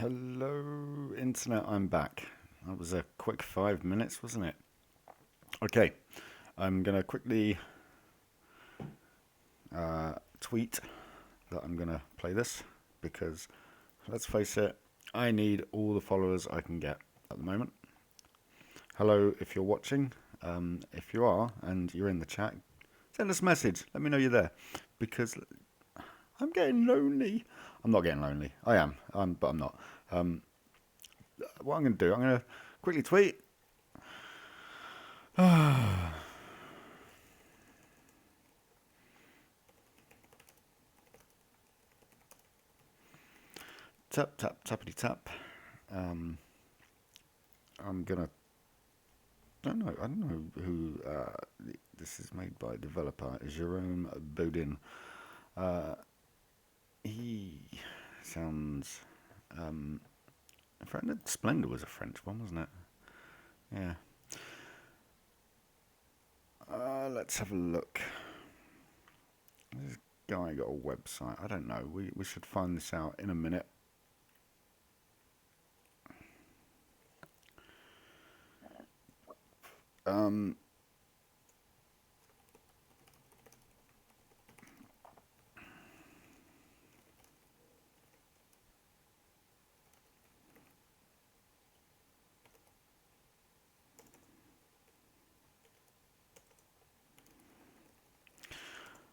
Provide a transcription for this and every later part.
Hello, Internet, I'm back. That was a quick 5 minutes, wasn't it? Okay, I'm going to quickly tweet that I'm going to play this because, let's face it, I need all the followers I can get at the moment. Hello, if you're watching. If you are and you're in the chat, send us a message. Let me know you're there because I'm getting lonely. I'm not getting lonely. I am, but I'm not. What I'm going to do, I'm going to quickly tweet. Tap, tap, tappity tap. I'm going to... I don't know who... this is made by developer Jerome Baudin. He sounds... in fact, Splendor was a French one, wasn't it? Yeah. Let's have a look. This guy got a website. I don't know. We should find this out in a minute.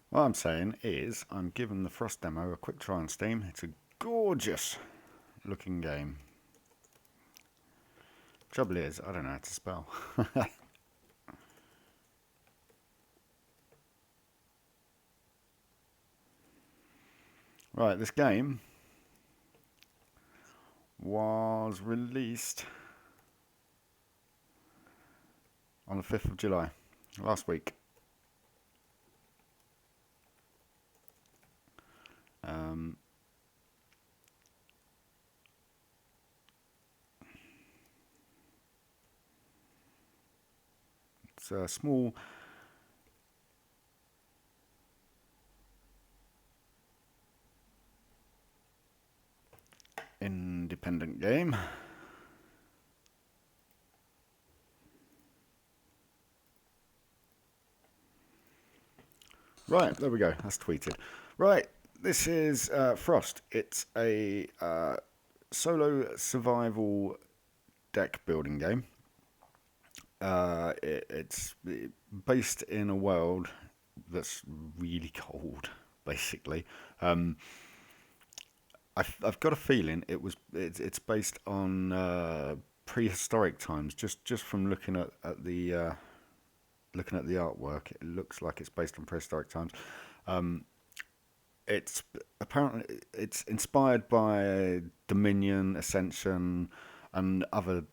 What I'm saying is I'm giving the Frost demo a quick try on Steam. It's a gorgeous looking game. Trouble is, I don't know how to spell. Right, this game was released on the 5th of July, last week. It's a small independent game. Right, there we go. That's tweeted. Right, this is Frost. It's a solo survival deck building game. It's based in a world that's really cold, basically. I've got a feeling it's based on prehistoric times. Just from looking at the artwork, it looks like it's based on prehistoric times. It's apparently it's inspired by Dominion, Ascension, and other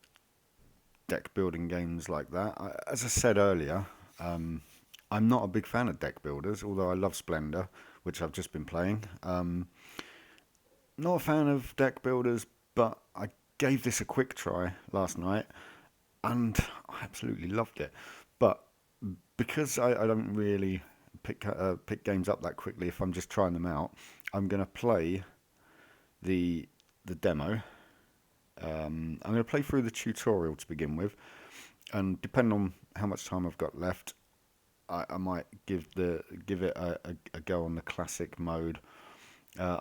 deck building games like that. As I said earlier, I'm not a big fan of deck builders, although I love Splendor, which I've just been playing. Not a fan of deck builders, but I gave this a quick try last night, and I absolutely loved it. But because I don't really pick games up that quickly if I'm just trying them out, I'm going to play the demo. I'm going to play through the tutorial to begin with, and depending on how much time I've got left, I might give it a go on the classic mode.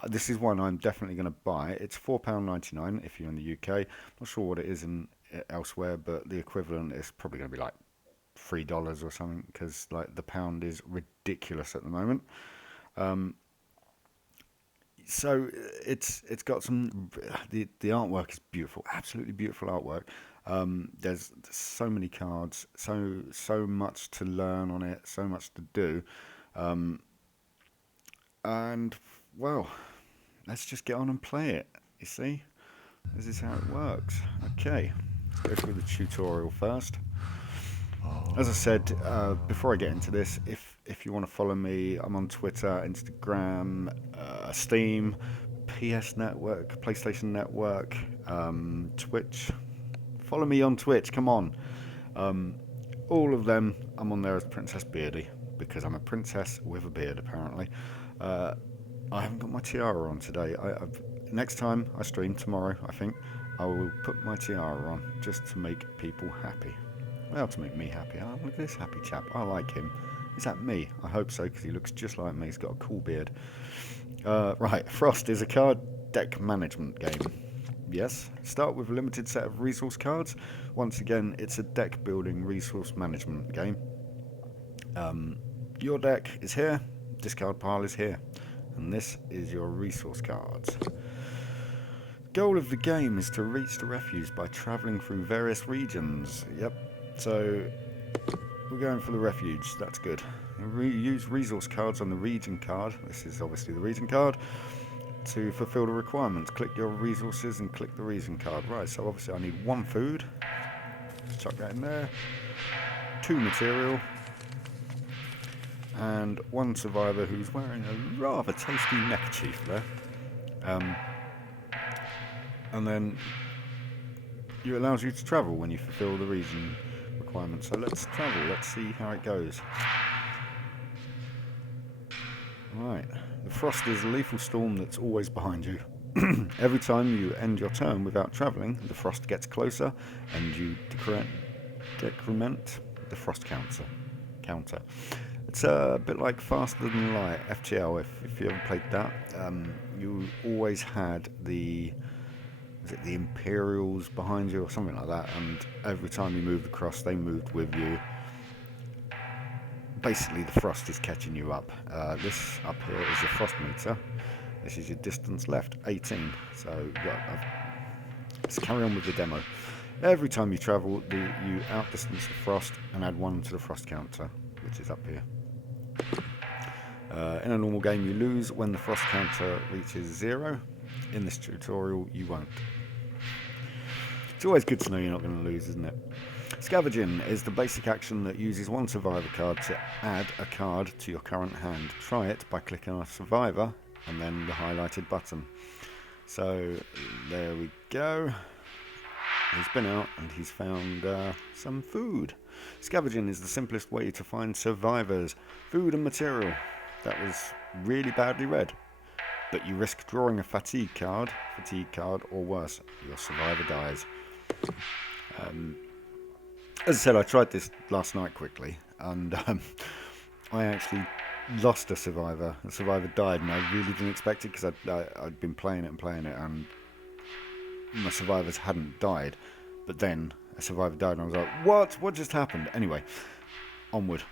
This is one I'm definitely going to buy. It's £4.99 if you're in the UK. Not sure what it is in elsewhere, but the equivalent is probably going to be like $3 or something, because like the pound is ridiculous at the moment. So it's got some. The artwork is beautiful, absolutely beautiful artwork. There's so many cards, so much to learn on it, so much to do, and well, let's just get on and play it. You see, this is how it works. Okay, let's go through the tutorial first. As I said, before I get into this, if you want to follow me, I'm on Twitter, Instagram, Steam, PS Network, PlayStation Network, Twitch. Follow me on Twitch, come on. All of them, I'm on there as Princess Beardy, because I'm a princess with a beard, apparently. I haven't got my tiara on today. next time I stream tomorrow, I think I will put my tiara on just to make people happy. Well, to make me happy. Oh, look at this happy chap. I like him. Is that me? I hope so, because he looks just like me. He's got a cool beard. Right, Frost is a card deck management game. Yes, start with a limited set of resource cards. Once again, it's a deck building resource management game. Your deck is here, discard pile is here, and this is your resource cards. Goal of the game is to reach the refuge by travelling through various regions. Yep, so we're going for the refuge, that's good. Use resource cards on the region card, this is obviously the region card, to fulfill the requirements. Click your resources and click the region card. Right, so obviously I need 1 food, chuck that in there, 2 material, and 1 survivor who's wearing a rather tasty neckerchief there. And then it allows you to travel when you fulfill the region requirements. So let's travel, let's see how it goes. Right, the Frost is a lethal storm that's always behind you. Every time you end your turn without travelling, the Frost gets closer and you decrement the Frost counter. It's a bit like Faster Than Light, FTL, if you ever played that. You always had the Imperials behind you or something like that, and every time you moved across, they moved with you. Basically, the Frost is catching you up. This up here is your Frost meter. This is your distance left, 18. So let's carry on with the demo. Every time you travel, you outdistance the Frost and add 1 to the Frost counter, which is up here. In a normal game, you lose when the Frost counter reaches 0. In this tutorial, you won't. It's always good to know you're not going to lose, isn't it? Scavenging is the basic action that uses 1 survivor card to add a card to your current hand. Try it by clicking on survivor and then the highlighted button. So there we go. He's been out and he's found some food. Scavenging is the simplest way to find survivors, food and material. That was really badly read. But you risk drawing a fatigue card, or worse, your survivor dies. As I said, I tried this last night quickly, and I actually lost a survivor. The survivor died, and I really didn't expect it, because I'd been playing it, and my survivors hadn't died. But then a survivor died, and I was like, what? What just happened? Anyway, onward.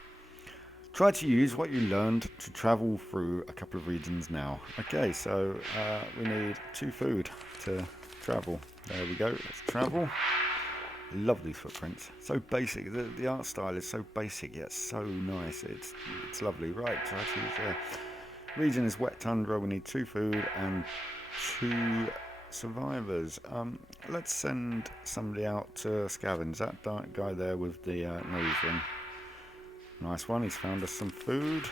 Try to use what you learned to travel through a couple of regions now. Okay, so we need 2 food to travel. There we go, let's travel. Love these footprints. So basic, the art style is so basic yet so nice. It's lovely. Right, try to use region is wet tundra. We need 2 food and 2 survivors. Let's send somebody out to scavenge. That dark guy there with the nose ring. Nice one, he's found us some food.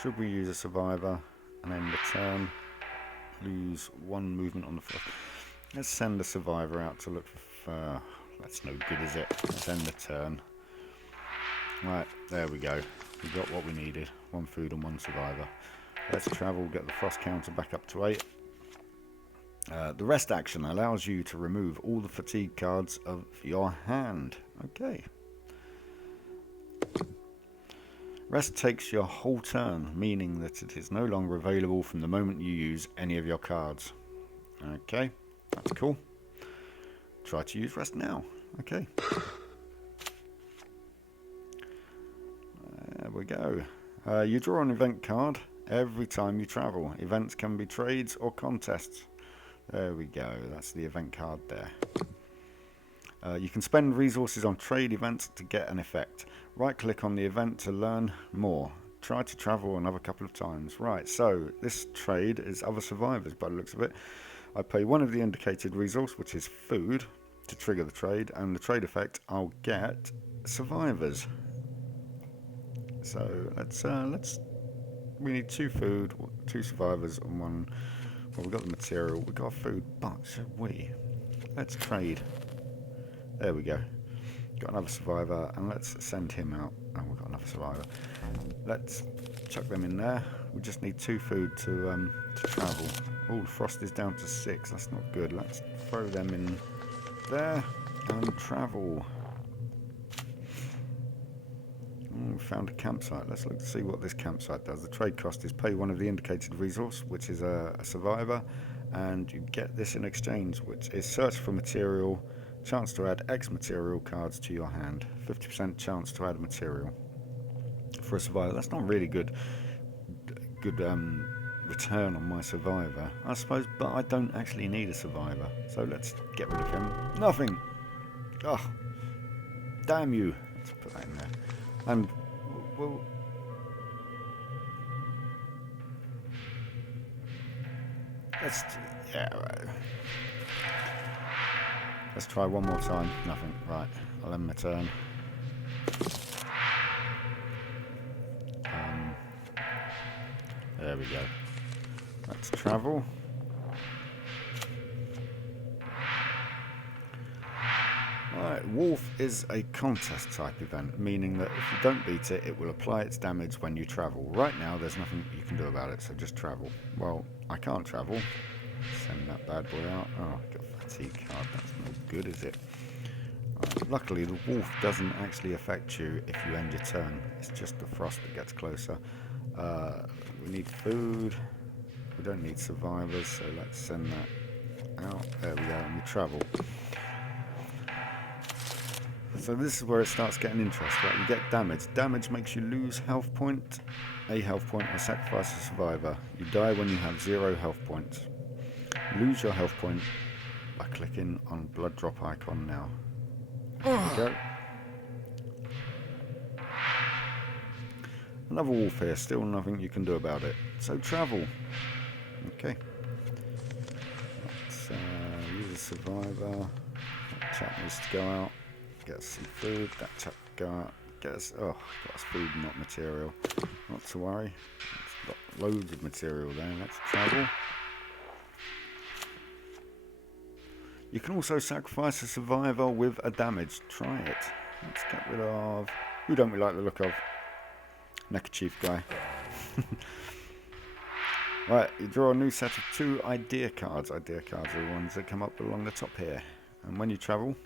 Should we use a survivor and end the turn? Lose 1 movement on the floor. Let's send a survivor out to look for... that's no good, is it? Let's end the turn. Right, there we go. We got what we needed. 1 food and 1 survivor. Let's travel, get the Frost counter back up to 8. The rest action allows you to remove all the fatigue cards of your hand. Okay. Rest takes your whole turn, meaning that it is no longer available from the moment you use any of your cards. Okay, that's cool. Try to use rest now. Okay. There we go. You draw an event card every time you travel. Events can be trades or contests. There we go, that's the event card there. You can spend resources on trade events to get an effect. Right click on the event to learn more. Try to travel another couple of times. Right, so this trade is other survivors by the looks of it. I pay 1 of the indicated resource, which is food, to trigger the trade, and the trade effect I'll get survivors. So let's we need 2 food, 2 survivors, and 1. Well, we've got the material, we've got food, but should we? Let's trade. There we go. Got another survivor, and let's send him out. Oh, we've got enough survivor. Let's chuck them in there. We just need 2 food to travel. Oh, frost is down to 6. That's not good. Let's throw them in there and travel. We found a campsite. Let's look to see what this campsite does. The trade cost is pay one of the indicated resource, which is a survivor, and you get this in exchange, which is search for material, chance to add X material cards to your hand, 50% chance to add material for a survivor. That's not really good return on my survivor, I suppose, but I don't actually need a survivor, so let's get rid of him. Nothing. Oh, damn you. Let's put that in there. And we'll let's right. Let's try one more time. Nothing. Right. I'll end my turn. There we go. Let's travel. Right, Wolf is a contest type event, meaning that if you don't beat it, it will apply its damage when you travel. Right now, there's nothing you can do about it, so just travel. Well, I can't travel. Send that bad boy out. Oh, I've got a fatigue card. That's no good, is it? Right, luckily, the Wolf doesn't actually affect you if you end your turn. It's just the frost that gets closer. We need food. We don't need survivors, so let's send that out. There we go, and we travel. So this is where it starts getting interesting. Right? You get damage. Damage makes you lose health point, a health point, or sacrifice a survivor. You die when you have 0 health points. Lose your health point by clicking on blood drop icon now. There we go. Another wolf here. Still nothing you can do about it. So travel. Okay. Let's use a survivor. That chap needs to go out. Get us some food. That chap go out. Get us. Oh, got us food, not material. Not to worry. It's got loads of material there. Let's travel. You can also sacrifice a survivor with a damage. Try it. Let's get rid of. Who don't we like the look of? Neckerchief guy. Right, you draw a new set of 2 idea cards. Idea cards are the ones that come up along the top here. And when you travel,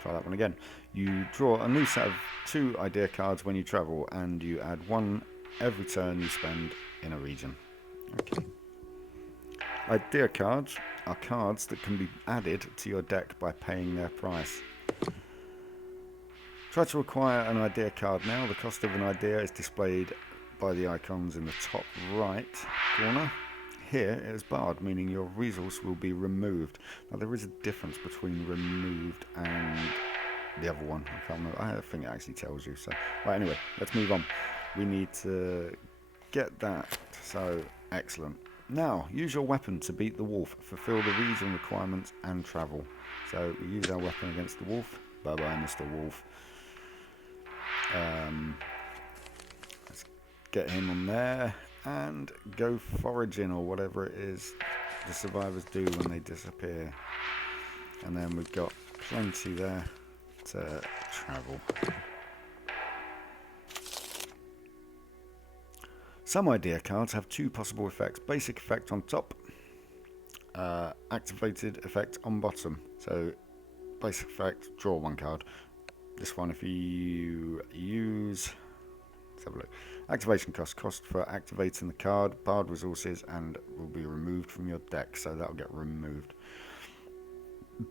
try that one again. You draw a new set of 2 idea cards when you travel, and you add 1 every turn you spend in a region. Okay. Idea cards are cards that can be added to your deck by paying their price. Try to acquire an idea card now. The cost of an idea is displayed by the icons in the top right corner. Here it is barred, meaning your resource will be removed. Now there is a difference between removed and the other one. I can't remember. I think it actually tells you. So, right, anyway, let's move on. We need to get that. So, excellent. Now, use your weapon to beat the wolf. Fulfill the region requirements and travel. So, we use our weapon against the wolf. Bye-bye, Mr. Wolf. Let's get him on there and go foraging, or whatever it is the survivors do when they disappear. And then we've got plenty there to travel. Some idea cards have 2 possible effects. Basic effect on top, activated effect on bottom. So basic effect, draw 1 card. This one, if you use, let's have a look. Activation cost for activating the card, barred resources, and will be removed from your deck, so that'll get removed.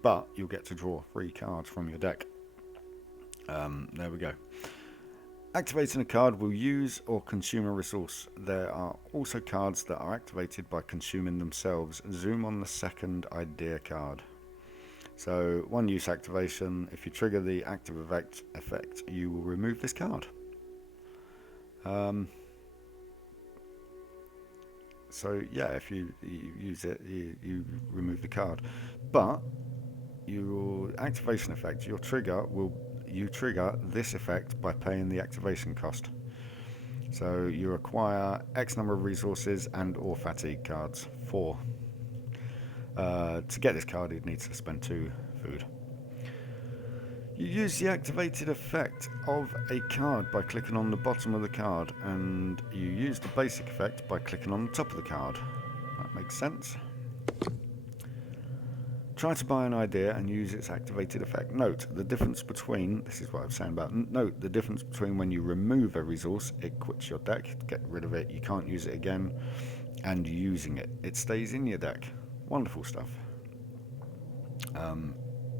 But you'll get to draw 3 cards from your deck. There we go. Activating a card will use or consume a resource. There are also cards that are activated by consuming themselves. Zoom on the second idea card. So, 1 use activation. If you trigger the active effect, you will remove this card. So, yeah, if you use it, you remove the card. But your activation effect, you trigger this effect by paying the activation cost. So you acquire X number of resources and or fatigue cards. 4. To get this card, you'd need to spend 2 food. You use the activated effect of a card by clicking on the bottom of the card, and you use the basic effect by clicking on the top of the card. That makes sense. Try to buy an idea and use its activated effect. Note the difference between, this is what I was saying about, note the difference between when you remove a resource, it quits your deck, get rid of it, you can't use it again, and using it. It stays in your deck. Wonderful stuff.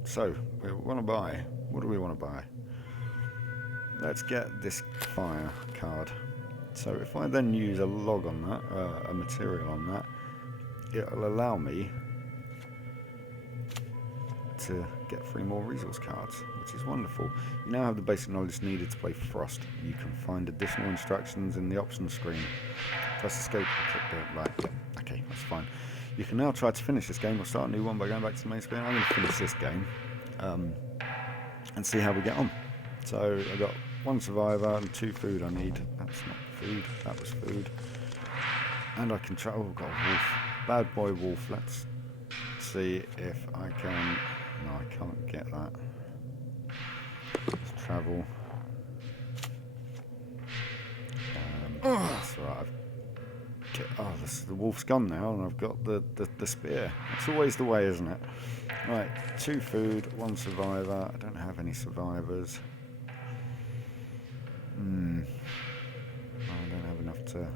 So, we want to buy. What do we want to buy? Let's get this fire card. So if I then use a log on that, a material on that, it'll allow me to get 3 more resource cards, which is wonderful. You now have the basic knowledge needed to play Frost. You can find additional instructions in the options screen. Press escape or click the right. Yeah, okay, that's fine. You can now try to finish this game or start a new one by going back to the main screen. I'm going to finish this game and see how we get on. So I've got 1 survivor and 2 food I need. That's not food, that was food. And I can try, oh, I've got a wolf. Bad boy wolf. Let's see if I can, no, I can't get that. Let's travel. That's right, the wolf's gone now and I've got the spear. It's always the way, isn't it? Right, 2 food, 1 survivor. I don't have any survivors. I don't have enough to...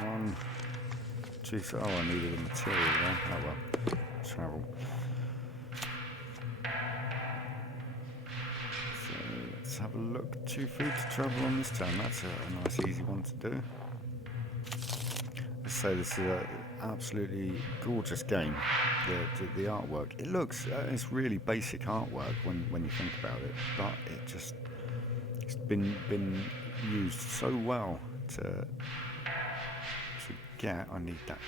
1, 2, oh, I needed a material there. Oh well, travel. So let's have a look. 2 food to travel on this turn. That's a nice easy one to do. Let's say this is an absolutely gorgeous game. The artwork, it looks, it's really basic artwork when you think about it, but it's been used so well to get. I need that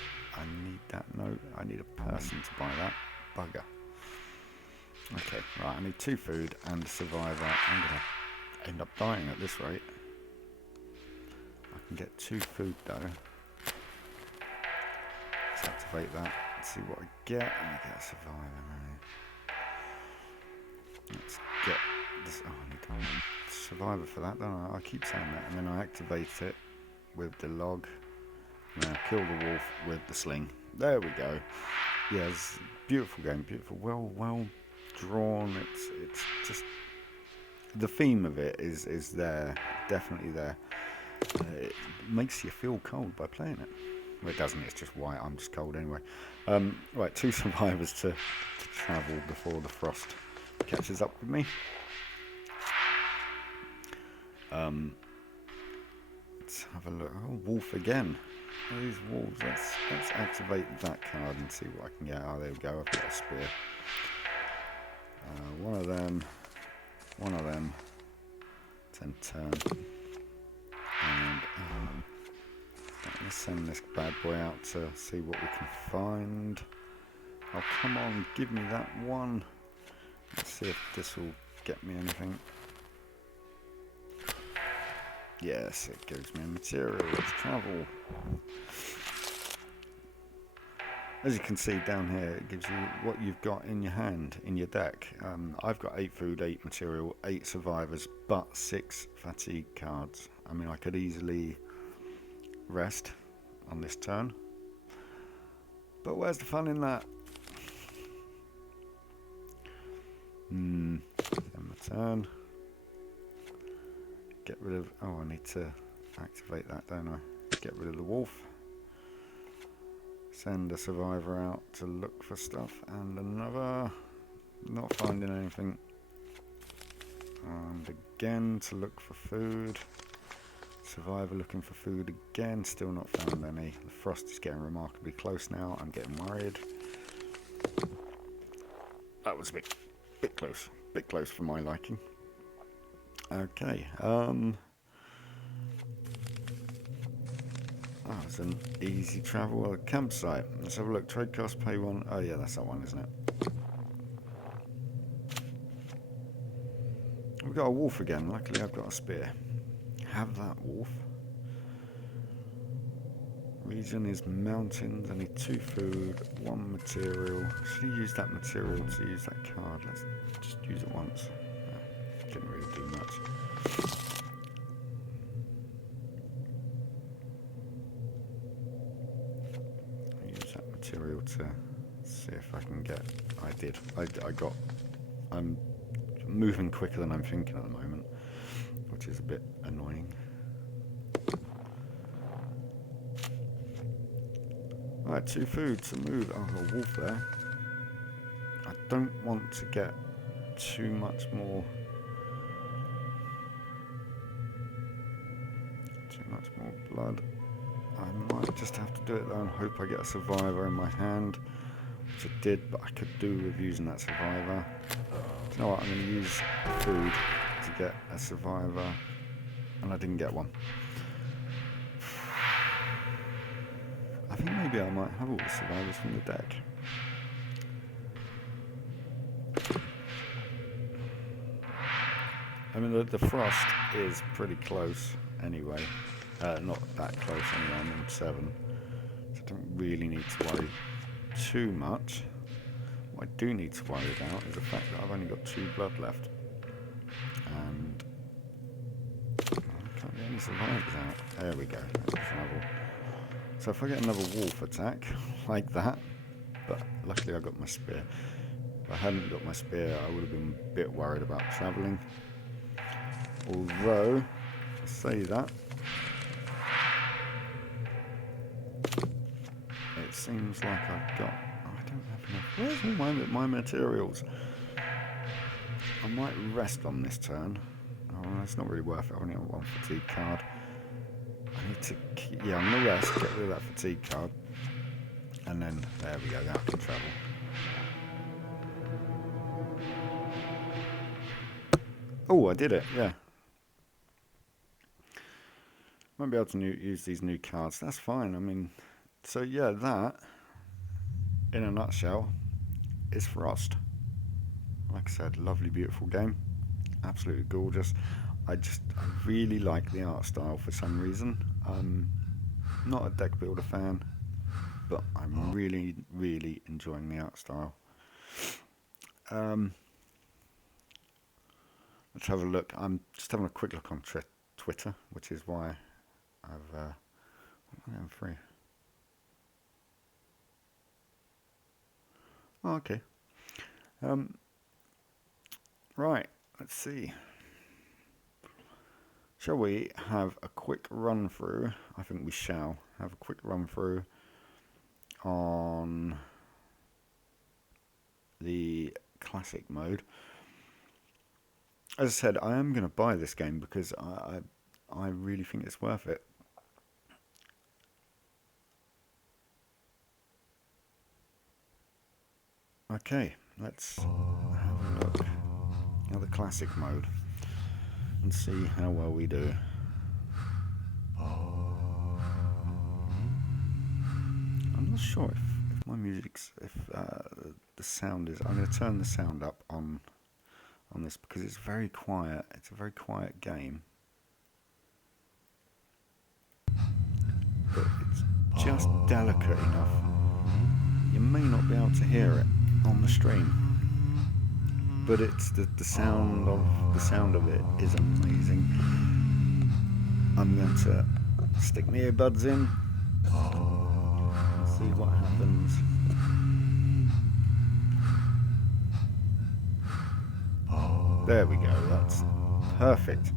note. I need a person to buy that. Bugger. Okay, right, I need 2 food and a survivor. I'm gonna end up dying at this rate. I can get 2 food though. Let's activate that. See what I get. I get a survivor. Let's get this. Oh, I need a survivor for that, don't I? I keep saying that, and then I activate it with the log. Now kill the wolf with the sling. There we go. Yeah, it's a beautiful game. Beautiful, well drawn. It's just the theme of it is there, definitely there. It makes you feel cold by playing it. Well, it doesn't, it's just white, I'm just cold anyway. Right, 2 survivors to travel before the frost catches up with me. Let's have a look. Oh, wolf again. These wolves, let's activate that card and see what I can get. Oh, there we go, I've got a spear. One of them. 10 turn. And let's send this bad boy out to see what we can find. Oh, come on, give me that one. Let's see if this will get me anything. Yes, it gives me a material. Let's travel. As you can see down here, it gives you what you've got in your hand, in your deck. I've got 8 food, 8 material, 8 survivors, but 6 fatigue cards. I mean, I could easily rest on this turn. But where's the fun in that? End my turn. Get rid of... Oh, I need to activate that, don't I? Get rid of the wolf. Send a survivor out to look for stuff. And another... Not finding anything. And again to look for food. Survivor looking for food again. Still not found any. The frost is getting remarkably close now. I'm getting worried. That was a bit close. Bit close for my liking. Okay. Oh, it's an easy travel campsite. Let's have a look. Trade cost, pay 1. Oh yeah, that's that one, isn't it? We've got a wolf again. Luckily, I've got a spear. Have that wolf. Region is mountains. I need 2 food, 1 material. Should I use that material to use that card? Let's just use it once. Didn't really do much. I use that material to see if I can get. I did. I got. I'm moving quicker than I'm thinking at the moment, which is a bit annoying. Right, 2 food to move. Oh, I've got a wolf there. I don't want to get too much more. Too much more blood. I might just have to do it though and hope I get a survivor in my hand, which I did, but I could do with using that survivor. Do you know what? I'm going to use food to get a survivor, and I didn't get one. I think maybe I might have all the survivors from the deck. I mean, the frost is pretty close anyway. Not that close anyway, I'm on 7. So I don't really need to worry too much. What I do need to worry about is the fact that I've only got 2 blood left. And I can't get any survivors out. There we go, that's travel. So if I get another wolf attack, like that, but luckily I got my spear. If I hadn't got my spear, I would have been a bit worried about travelling. Although, I say that, it seems like I've got... Oh, I don't have enough. Where's all my materials? I might rest on this turn. Oh, it's not really worth it. I only have 1 fatigue card. I need to keep... Yeah, I'm going to rest, get rid of that fatigue card. And then, there we go, now I can travel. Oh, I did it, yeah. Won't be able to use these new cards. That's fine. I mean, so yeah, that, in a nutshell, is Frost. Like I said, lovely, beautiful game. Absolutely gorgeous. I really like the art style for some reason. I'm not a deck builder fan, but I'm really, really enjoying the art style. Let's have a look. I'm just having a quick look on Twitter, which is why I'm free. Oh, okay. Right, let's see. Shall we have a quick run through? I think we shall have a quick run through on the classic mode. As I said, I am going to buy this game because I really think it's worth it. Okay, let's have a look at the classic mode and see how well we do. I'm not sure if my music's, the sound is, I'm going to turn the sound up on this because it's very quiet. It's a very quiet game. But it's just delicate enough. You may not be able to hear it on the stream, but it's the sound of it is amazing. I'm going to stick my earbuds in and see what happens. There we go, that's perfect.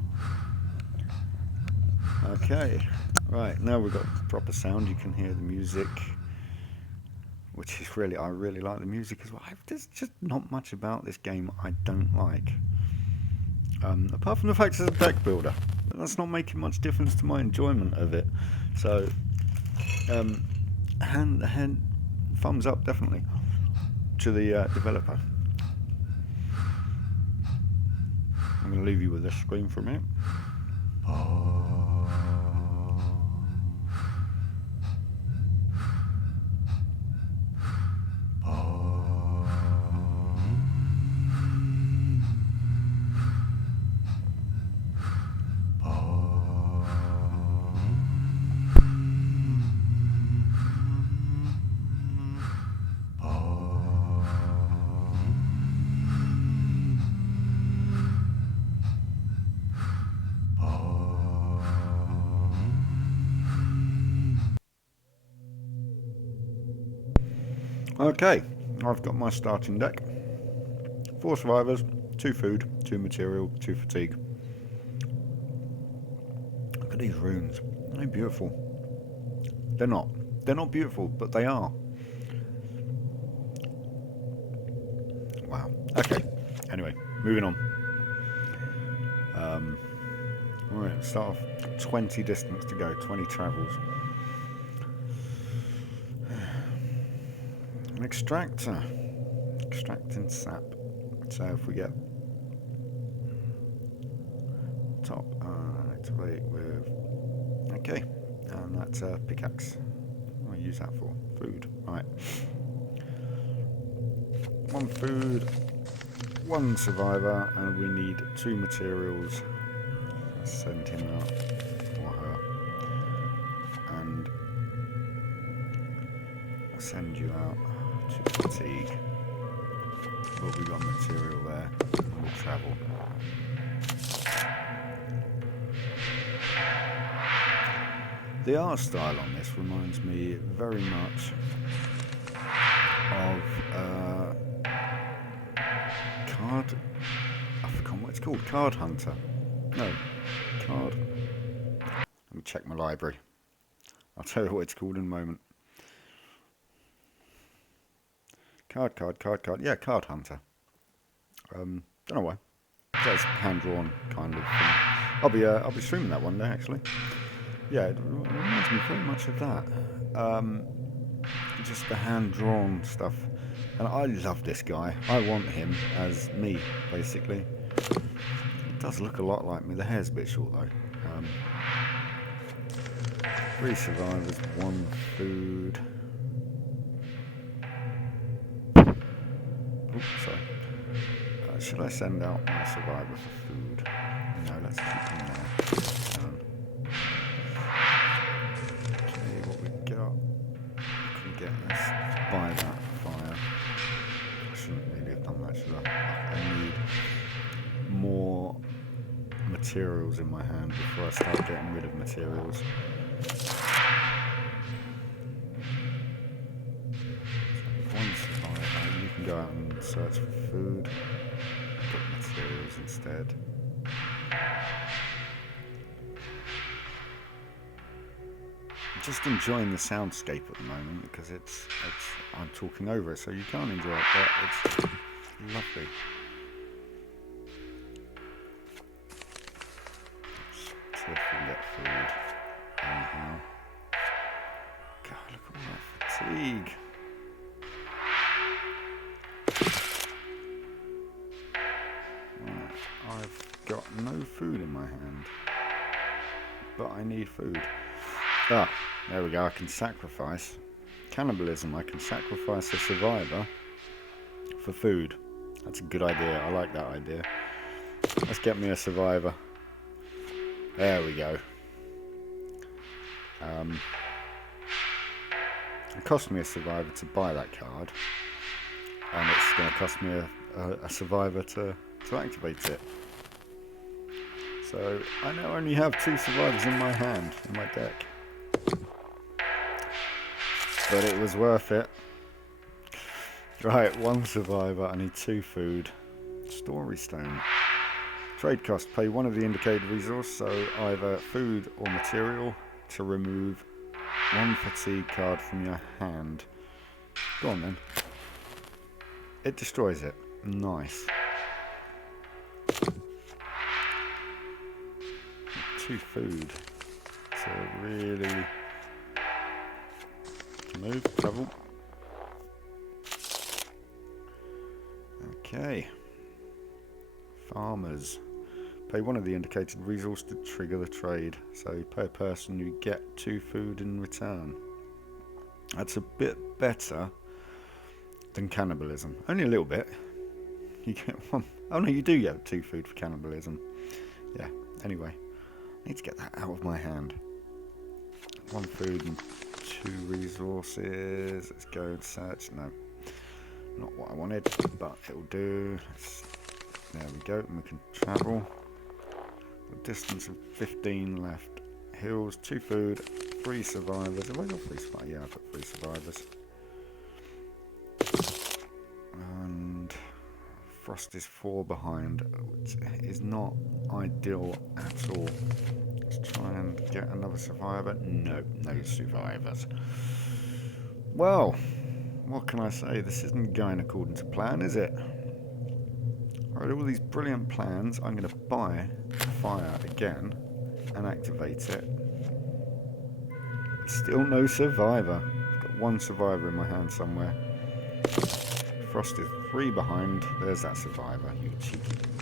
Okay, right, now we've got proper sound. You can hear the music, which is really, I really like the music as well. There's just not much about this game I don't like. Apart from the fact it's a deck builder. But that's not making much difference to my enjoyment of it. So, thumbs up, definitely, to the developer. I'm going to leave you with this screen for a minute. Okay, I've got my starting deck. 4 survivors, 2 food, 2 material, 2 fatigue. Look at these runes. They're beautiful. They're not. They're not beautiful, but they are. Wow. Okay. Anyway, moving on. Alright, start off. 20 distance to go, 20 travels. An extractor. Extracting sap. So if we get top, activate with. Okay, and that's a pickaxe. What do I use that for? Food. Right. 1 food, 1 survivor, and we need 2 materials. Let's send him out, or her. And I'll send you out to fatigue. But we got material there, and we'll travel. The art style on this reminds me very much of I forgot what it's called. Card Hunter. No, Card. Let me check my library. I'll tell you what it's called in a moment. Card. Yeah, Card Hunter. Don't know why. That's hand drawn kind of thing. I'll be streaming that one day actually. Yeah, it reminds me very much of that. Just the hand drawn stuff. And I love this guy. I want him as me, basically. It does look a lot like me. The hair's a bit short though. 3 survivors, 1 food. Oops, sorry. Should I send out my survivor for food? No, let's keep him there. Okay, what we got? We can get this by that fire. I shouldn't really have done that, should I? I need more materials in my hand before I start getting rid of materials. You can go out and search for food. Get materials instead. I'm just enjoying the soundscape at the moment because I'm talking over it, so you can't enjoy it, but it's lovely. Let's see if we can get food anyhow. God, look at all that fatigue. I've got no food in my hand, but I need food. Ah, there we go. I can sacrifice. Cannibalism. I can sacrifice a survivor for food. That's a good idea. I like that idea. Let's get me a survivor. There we go. It cost me a survivor to buy that card, and it's going to cost me a survivor to activate it. So I now only have 2 survivors in my hand, in my deck. But it was worth it. Right, 1 survivor, I need 2 food. Story stone. Trade cost, pay 1 of the indicated resource, so either food or material to remove 1 fatigue card from your hand. Go on then. It destroys it. Nice. 2 food. So really move, travel. Okay. Farmers. Pay 1 of the indicated resource to trigger the trade. So per person you get 2 food in return. That's a bit better than cannibalism. Only a little bit. You get 1. Oh no, you do get 2 food for cannibalism. Yeah, anyway. I need to get that out of my hand. 1 food and 2 resources. Let's go and search. No, not what I wanted, but it'll do. There we go, and we can travel. A distance of 15 left. Hills, 2 food, 3 survivors. Have I got 3 survivors? Yeah, I've got 3 survivors. Frost is 4 behind, which is not ideal at all. Let's try and get another survivor. No, no survivors. Well, what can I say? This isn't going according to plan, is it? I had all these brilliant plans. I'm going to buy fire again and activate it. Still no survivor. I've got 1 survivor in my hand somewhere. Frost is 3 behind. There's that survivor. You cheeky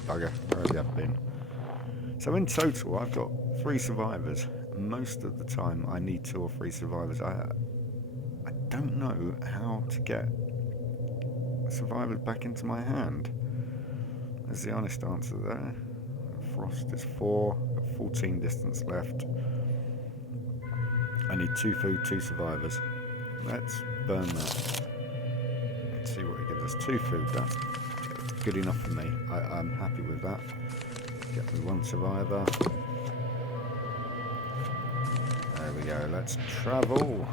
bugger. Where have you been? So in total, I've got 3 survivors. Most of the time, I need 2 or 3 survivors. I don't know how to get survivors back into my hand. There's the honest answer there. Frost is 4. Got 14 distance left. I need 2 food, 2 survivors. Let's burn that. Let's see what it gives us. 2 food. That's good enough for me. I'm happy with that. Get me 1 survivor. There we go. Let's travel.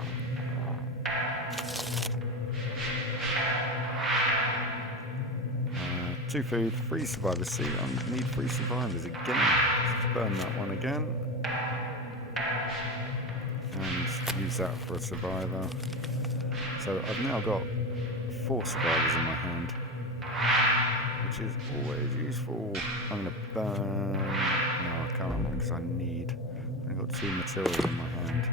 2 food, 3 survivors. See, I need 3 survivors again. Let's burn that one again. And use that for a survivor. So I've now got 4 survivors in my hand, which is always useful. I'm going to burn... No, I can't because I've got 2 material in my hand.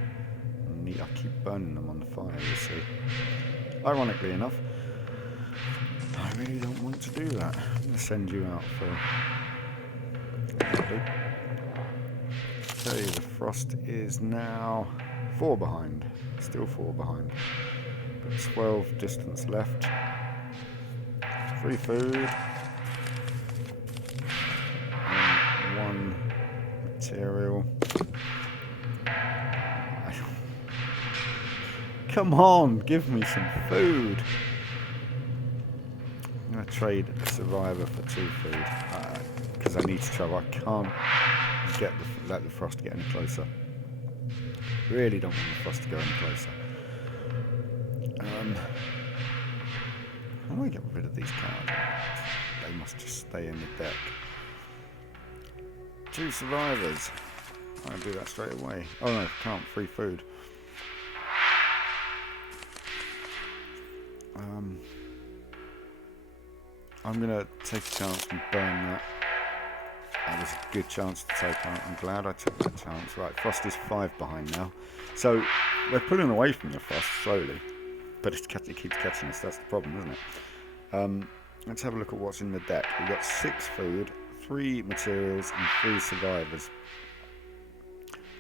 I keep burning them on the fire, you see. Ironically enough, I really don't want to do that. I'm going to send you out for... Okay, the Frost is now 4 behind. Still 4 behind. Got 12 distance left. 3 food. And 1 material. Come on, give me some food. I'm going to trade a survivor for 2 food. Because I need to travel. I can't let the Frost get any closer. Really don't want the Frost to go any closer. How do I get rid of these cards? They must just stay in the deck. 2 survivors. I'll do that straight away. Oh no, can't. 3 food. I'm going to take a chance and burn that. That was a good chance to take out. I'm glad I took that chance. Right, Frost is 5 behind now. So we're pulling away from the Frost slowly. But it keeps catching us. That's the problem, isn't it? Let's have a look at what's in the deck. We've got 6 food, 3 materials, and 3 survivors.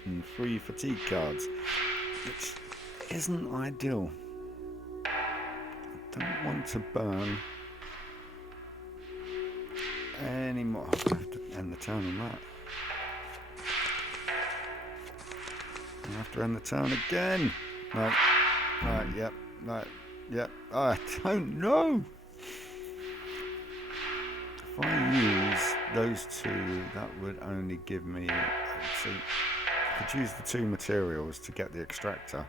And 3 fatigue cards. Which isn't ideal. I don't want to burn any more. I have to end the turn on that. I have to end the turn again. No. Right, yep. No. Yep. I don't know. If I use those 2, that would only give me... See, I could use the 2 materials to get the extractor.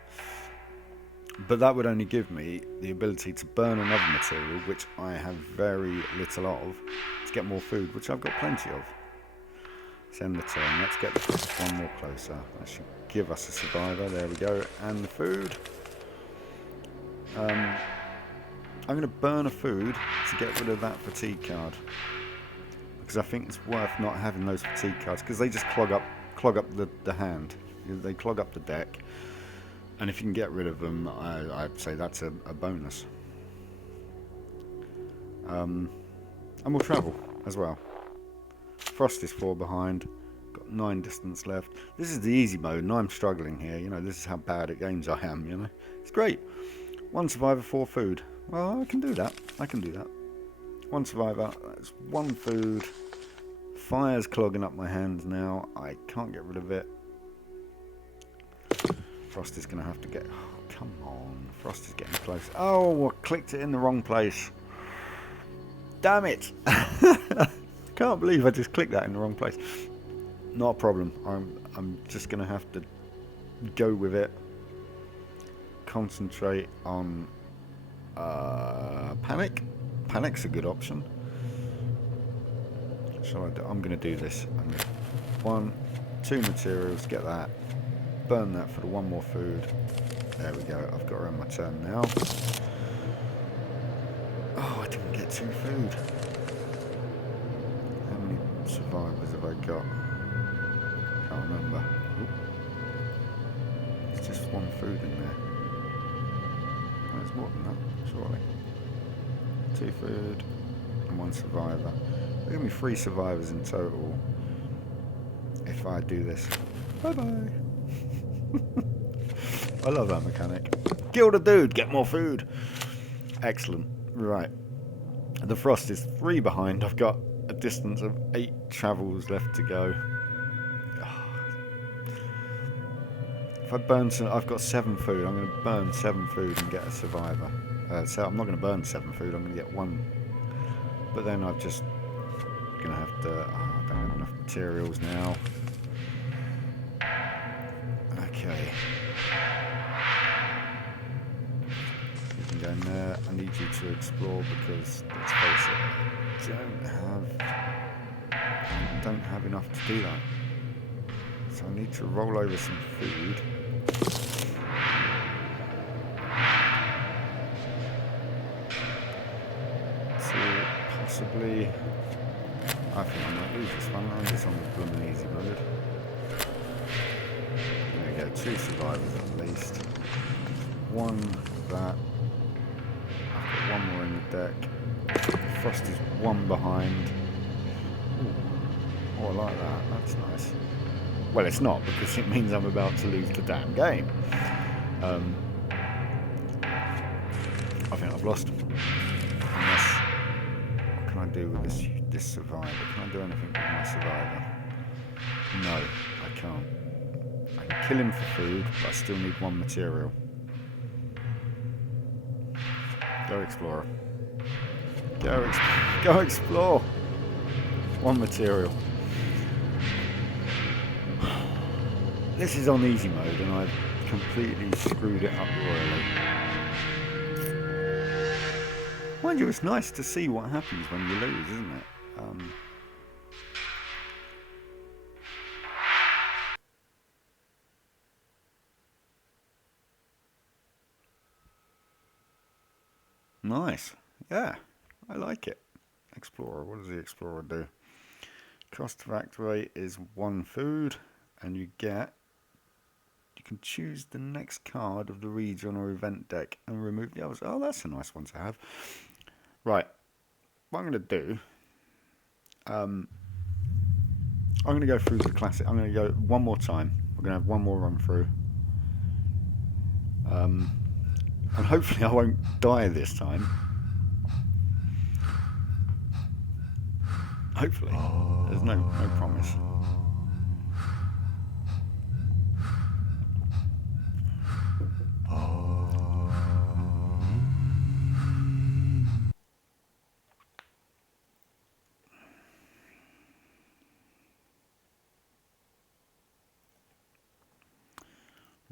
But that would only give me the ability to burn another material, which I have very little of, to get more food, which I've got plenty of. Let's end the turn. Let's get the Frost 1 more closer. That should give us a survivor. There we go. And the food. I'm going to burn a food to get rid of that fatigue card. Because I think it's worth not having those fatigue cards, because they just clog up the hand. They clog up the deck. And if you can get rid of them, I'd say that's a bonus. And we'll travel as well. Frost is 4 behind. Got 9 distance left. This is the easy mode, and I'm struggling here. You know, this is how bad at games I am, you know. It's great. 1 survivor, 4 food. Well, I can do that. 1 survivor, that's 1 food. Fire's clogging up my hands now. I can't get rid of it. Frost is going to have to get... Oh, come on. Frost is getting close. Oh, I clicked it in the wrong place. Damn it. Can't believe I just clicked that in the wrong place. Not a problem. I'm just going to have to go with it. Concentrate on... Panic. Panic's a good option. shall I do? I'm going to do this. I'm gonna, 1, 2 materials, get that. Burn that for the 1 more food. There we go. I've got around my turn now. Oh, I didn't get 2 food. How many survivors have I got? Can't remember. Oop. There's just 1 food in there. Oh, there's more than that, surely. 2 food and 1 survivor. There's going to be 3 survivors in total if I do this. Bye-bye. I love that mechanic. Kill the dude, get more food. Excellent. Right. The frost is 3 behind. I've got a distance of 8 travels left to go. If I burn some, I've got 7 food. I'm going to burn 7 food and get a survivor. So I'm not going to burn 7 food. I'm going to get 1. But then I'm just going to have to. Oh, I don't have enough materials now. Okay. You can go in there. I need you to explore because let's face it, I don't have enough to do that. So I need to roll over some food. To possibly... I think I might lose this one. I'm just on the blooming easy mode. There we go, 2 survivors at least. 1 that. I've got 1 more in the deck. Frost is 1 behind. Ooh. Oh, I like that. That's nice. Well, it's not, because it means I'm about to lose the damn game. I think I've lost. Unless, what can I do with this survivor? Can I do anything with my survivor? No, I can't. I can kill him for food, but I still need 1 material. Go explorer. Go explore! 1 material. This is on easy mode and I've completely screwed it up royally. Mind you, it's nice to see what happens when you lose, isn't it? Nice. Yeah, I like it. Explorer, what does the Explorer do? Cost to activate is 1 food and you can choose the next card of the region or event deck and remove the others. Oh, that's a nice one to have. Right, what I'm going to do, I'm going to go through the classic. I'm going to go 1 more time. We're going to have 1 more run through. And hopefully I won't die this time. Hopefully. There's no promise.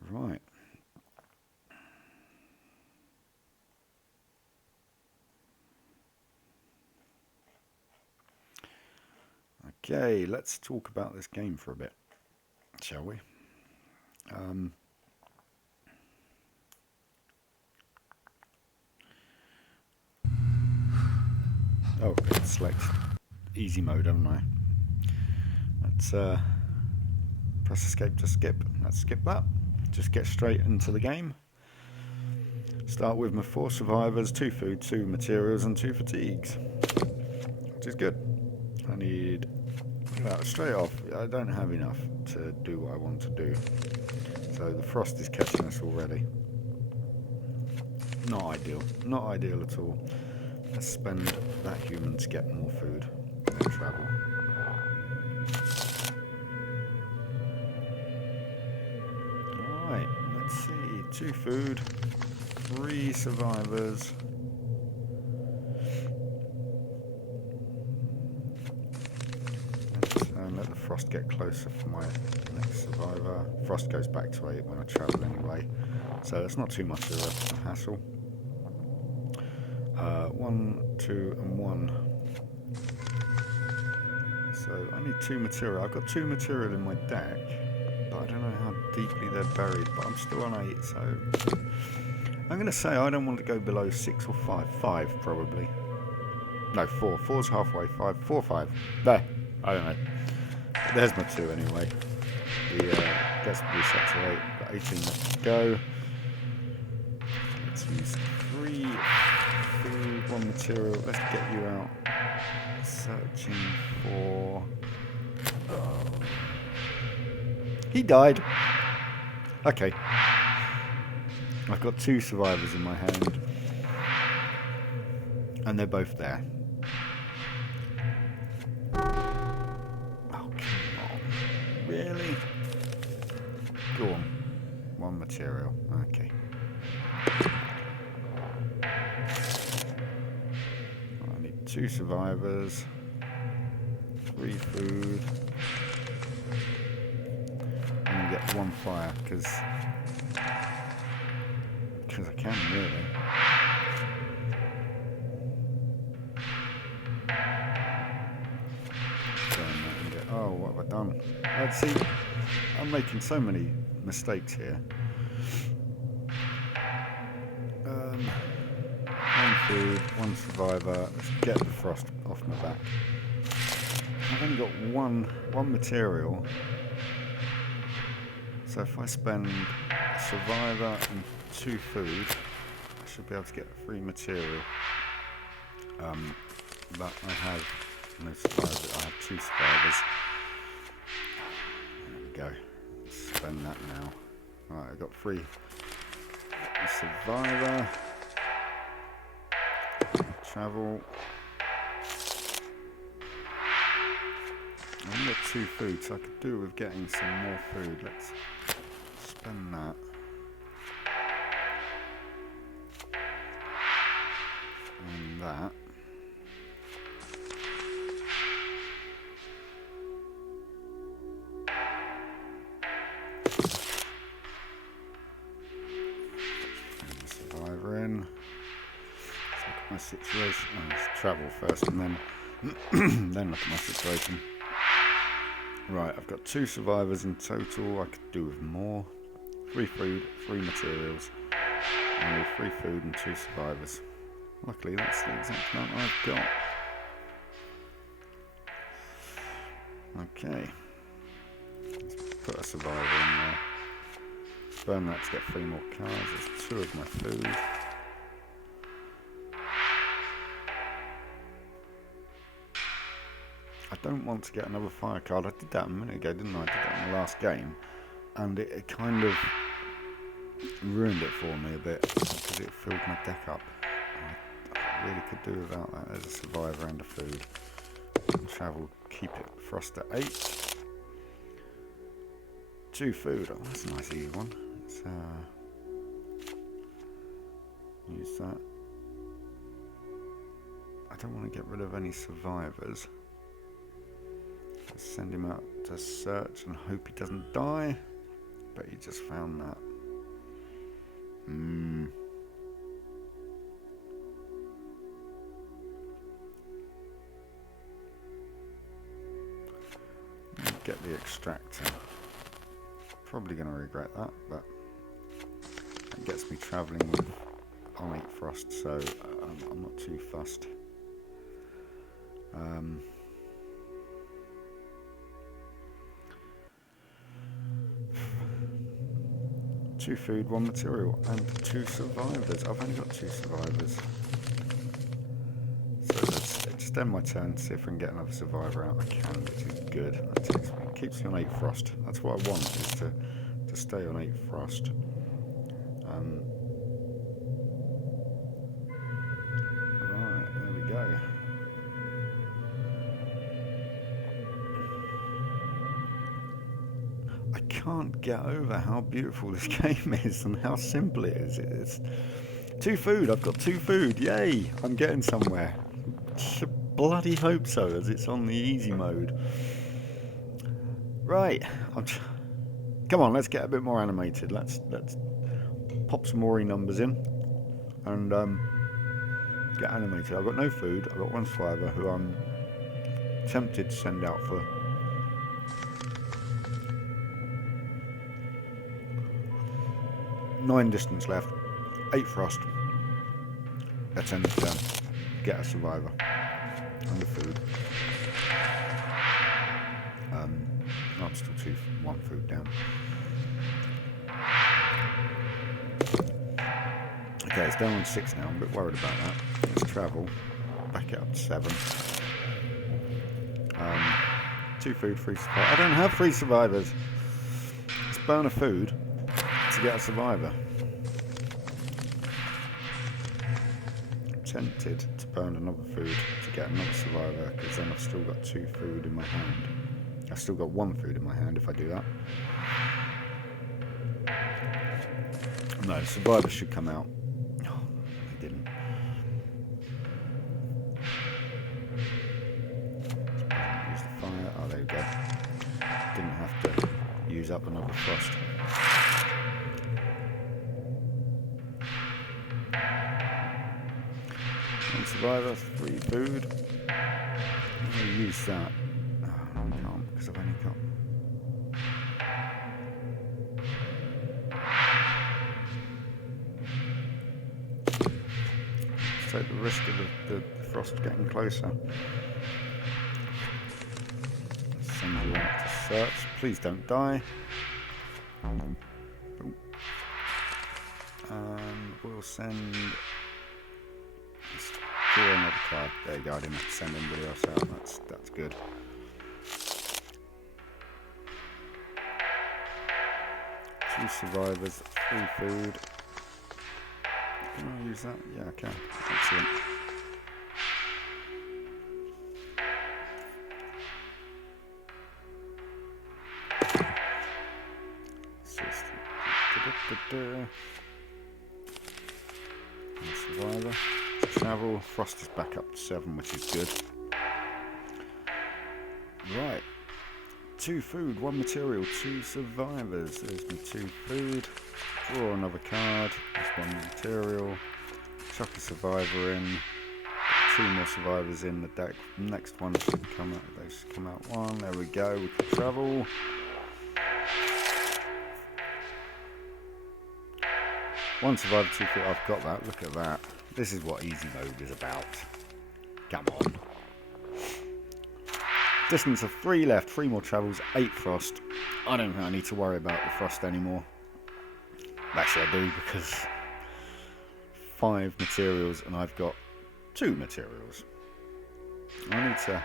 Right. Okay, let's talk about this game for a bit, shall we? Oh, it's select easy mode, haven't I? Let's press escape to skip. Let's skip that. Just get straight into the game. Start with my 4 survivors, 2 food, 2 materials, and 2 fatigues, which is good. I need, straight off, I don't have enough to do what I want to do. So the frost is catching us already. Not ideal. Not ideal at all. Let's spend that human to get more food and then travel. Alright, let's see. 2 food, 3 survivors. Let the frost get closer for my next survivor. Frost goes back to 8 when I travel anyway, so it's not too much of a hassle. 1, 2 and 1. So I need 2 material. I've got 2 material in my deck, but I don't know how deeply they're buried. But I'm still on 8, so I'm going to say I don't want to go below 6 or 5. 5 probably. No, 4. 4's halfway. 5. 4, 5. There. I don't know. There's my 2 anyway. The gets reset to 8. Got 18 left to go. Let's use 3 food, 1 material. Let's get you out. Searching for... He died. Okay. I've got 2 survivors in my hand. And they're both there. Oh, come on. Really? Go on. 1 material. Okay. I need 2 survivors. 3 food. I'm going to get 1 fire because I can really. Oh, what have I done? Let's see. I'm making so many mistakes here. 1 food, 1 survivor. Let's get the frost off my back. I've only got one material. So if I spend a survivor and 2 food, I should be able to get 3 material. But I have no survivors. I have 2 survivors. There we go. Spend that now. Alright, I've got 3. A survivor. Travel. I've got 2 food, so I could do with getting some more food. Let's spend that. And that. And the survivor in. Let's look at my situation. Oh, let's travel first and then then look at my situation. Right, I've got 2 survivors in total. I could do with more. 3 food, 3 materials. I need 3 food and 2 survivors. Luckily, that's the exact amount I've got. Okay. Let's put a survivor in there. Burn that to get 3 more cards. There's 2 of my food. I don't want to get another fire card. I did that a minute ago, didn't I? I did that in the last game. And it kind of ruined it for me a bit because it filled my deck up. I really could do without that. There's a survivor and a food. Travel, keep it frost at 8. 2 food. Oh, that's a nice easy one. Let's use that. I don't want to get rid of any survivors. Just send him out to search and hope he doesn't die. But he just found that. Get the extractor. Probably going to regret that, but it gets me travelling with on 8 frost, so I'm not too fussed. 2 food, 1 material, and 2 survivors. I've only got 2 survivors. So let's extend my turn to see if I can get another survivor out. I can, which is good. That keeps me on 8 frost. That's what I want, is to stay on 8 frost. Right, there we go. I can't get over how beautiful this game is and how simple it is. It's 2 food. I've got 2 food. Yay! I'm getting somewhere. Bloody hope so, as it's on the easy mode. Right. Come on, let's get a bit more animated. Let's pop some more numbers in and get animated. I've got no food. I've got 1 survivor who I'm tempted to send out for 9 distance left, 8 frost. Attempt to get a survivor and the food. I'm still 1 food down. Okay, it's down on 6 now. I'm a bit worried about that. Let's travel. Back it up to 7. 2 food, 3 survivors. I don't have 3 survivors. Let's burn a food to get a survivor. I'm tempted to burn another food to get another survivor, because then I've still got 2 food in my hand. I've still got 1 food in my hand if I do that. No, survivors should come out. Oh, they didn't. Use the fire. Oh, there we go. Didn't have to use up another frost. One survivor, 3 food. I'm going to use that. Oh, I can't because I've only got... Take the risk of the frost getting closer. Send you out to search. Please don't die. And we'll send... draw another card. There you go. I didn't have to send anybody else out. That's good. Two survivors, 3 food. Can I use that? Yeah, I can. Excellent. Survivor. Travel. Frost is back up to 7, which is good. Right. 2 food, 1 material, 2 survivors. There's my 2 food. Draw another card. There's 1 material. Chuck a survivor in. 2 more survivors in the deck. Next one should come out. They should come out 1. There we go. We can travel. One survivor, 2 food. I've got that. Look at that. This is what easy mode is about. Come on. Distance of 3 left, 3 more travels, 8 frost. I don't think I need to worry about the frost anymore. Actually I do, because 5 materials and I've got 2 materials. I need to...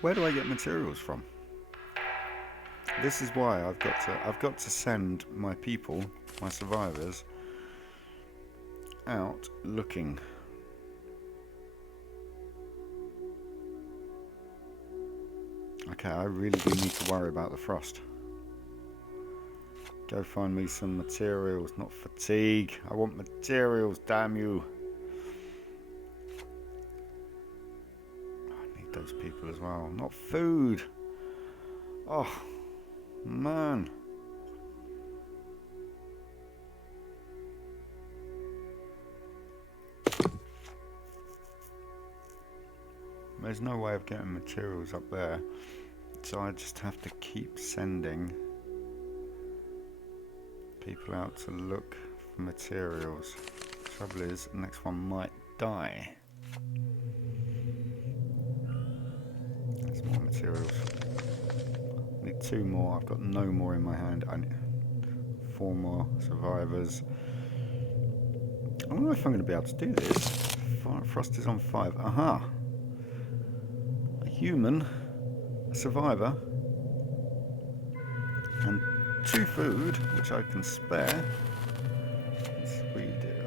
Where do I get materials from? This is why I've got to send my people, my survivors, out looking. Okay, I really do need to worry about the frost. Go find me some materials, not fatigue. I want materials, damn you. I need those people as well, not food. Oh, man. There's no way of getting materials up there. So I just have to keep sending people out to look for materials. Trouble is, the next one might die. There's more materials. I need 2 more. I've got no more in my hand. I need 4 more survivors. I don't know if I'm going to be able to do this. Frost is on 5. Aha! A human. A survivor, and 2 food, which I can spare. Let's read it.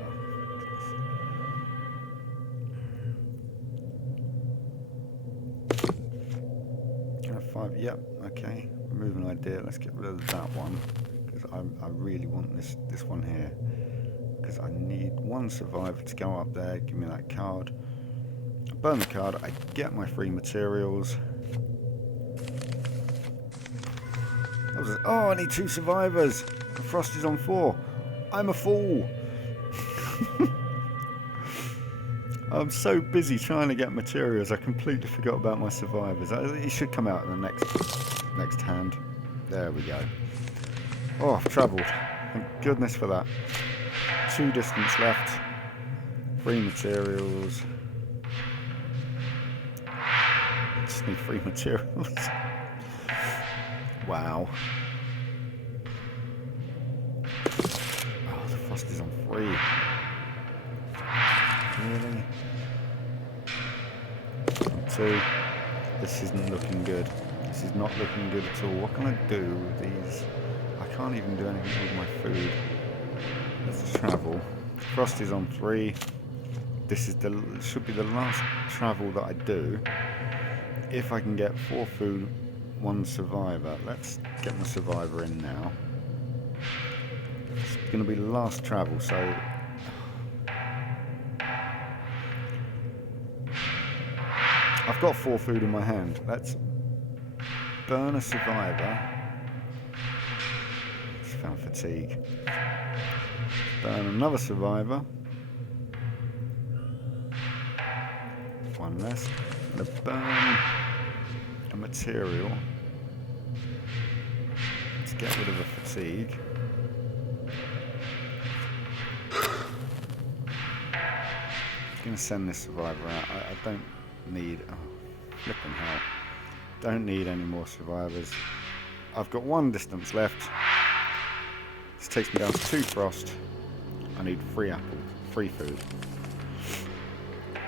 Oh, 5. Yep. Okay. Remove an idea. Let's get rid of that one because I really want this one here because I need 1 survivor to go up there. Give me that card. I burn the card. I get my 3 materials. Oh, I need 2 survivors. The frost is on 4. I'm a fool. I'm so busy trying to get materials, I completely forgot about my survivors. It should come out in the next hand. There we go. Oh, I've travelled. Thank goodness for that. 2 distance left. 3 materials. I just need 3 materials. Wow. Oh, the frost is on 3. Really? 2. This isn't looking good. This is not looking good at all. What can I do with these? I can't even do anything with my food. Let's travel. Frost is on 3. This is should be the last travel that I do. If I can get 4 food, 1 survivor. Let's get my survivor in now. It's going to be the last travel, so I've got 4 food in my hand. Let's burn a survivor. Just found fatigue. Burn another survivor. 1 less. I'm going to burn a material. Let's get rid of the fatigue. I'm going to send this survivor out. I don't need... Oh, flipping hell. Don't need any more survivors. I've got 1 distance left. This takes me down to 2 frost. I need 3 apples. 3 food.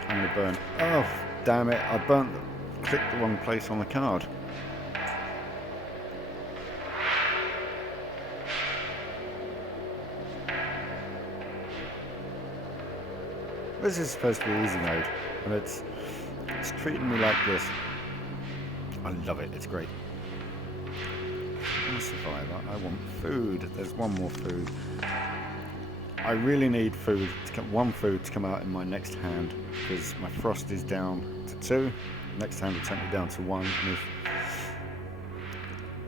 I'm going to burn... Oh, damn it. I clicked the wrong place on the card. This is supposed to be easy mode, and it's treating me like this. I love it. It's great. I'm a survivor. I want food. There's 1 more food. I really need food. 1 food to come out in my next hand, because my frost is down to 2. Next hand will take me down to 1, and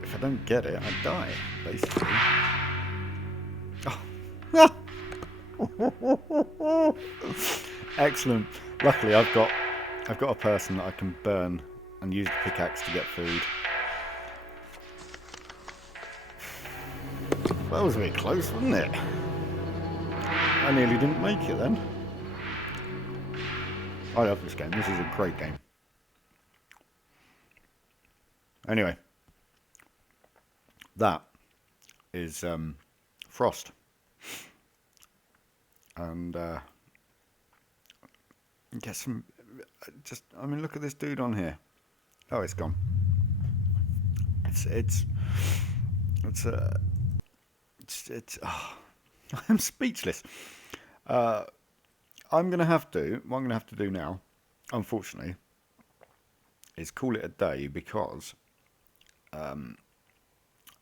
if I don't get it, I die, basically. Oh. Excellent. Luckily, I've got a person that I can burn and use the pickaxe to get food. That was a bit close, wasn't it? I nearly didn't make it then. I love this game. This is a great game. Anyway, that is Frost. And get some... I mean, look at this dude on here. Oh, it's gone. Oh, I'm speechless. What I'm gonna have to do now, unfortunately, is call it a day, because I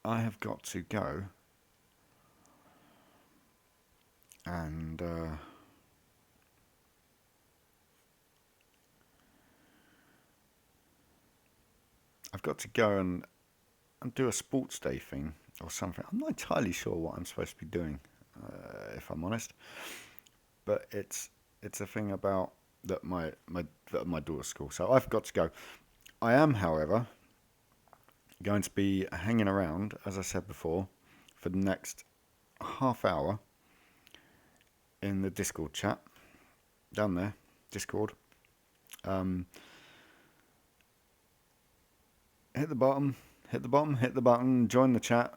have got to go and I've got to go and do a sports day thing or something. I'm not entirely sure what I'm supposed to be doing, if I'm honest. But it's a thing about that my daughter's school. So I've got to go. I am, however, going to be hanging around, as I said before, for the next half hour in the Discord chat down there, Discord. Hit the bottom, hit the button, join the chat,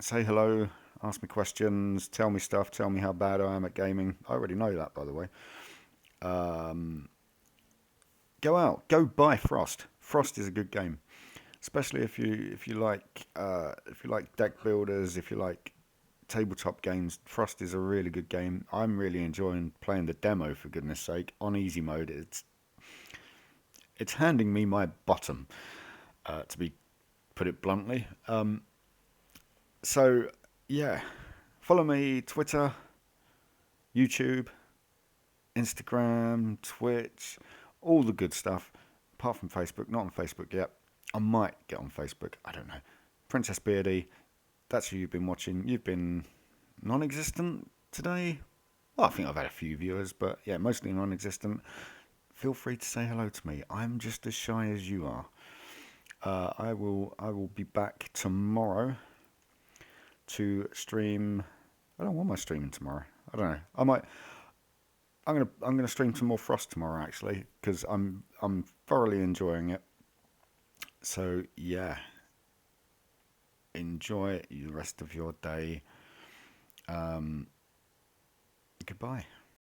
say hello, ask me questions, tell me stuff, tell me how bad I am at gaming. I already know that, by the way. Go out, go buy Frost. Frost is a good game, especially if you like deck builders, if you like tabletop games. Frost is a really good game. I'm really enjoying playing the demo, for goodness sake, on easy mode. It's handing me my bottom, to put it bluntly. So yeah, follow me, Twitter, YouTube, Instagram, Twitch, all the good stuff. Apart from Facebook, not on Facebook yet. I might get on Facebook, I don't know. Princess Beardy, that's who you've been watching. You've been non-existent today. Well, I think I've had a few viewers, but yeah, mostly non-existent. feel free to say hello to me. I'm just as shy as you are. I will be back tomorrow to stream. I don't know what am I streaming tomorrow. I don't know. I might. I'm gonna stream some more Frost tomorrow actually because I'm thoroughly enjoying it. So yeah, enjoy the rest of your day. Um, Goodbye.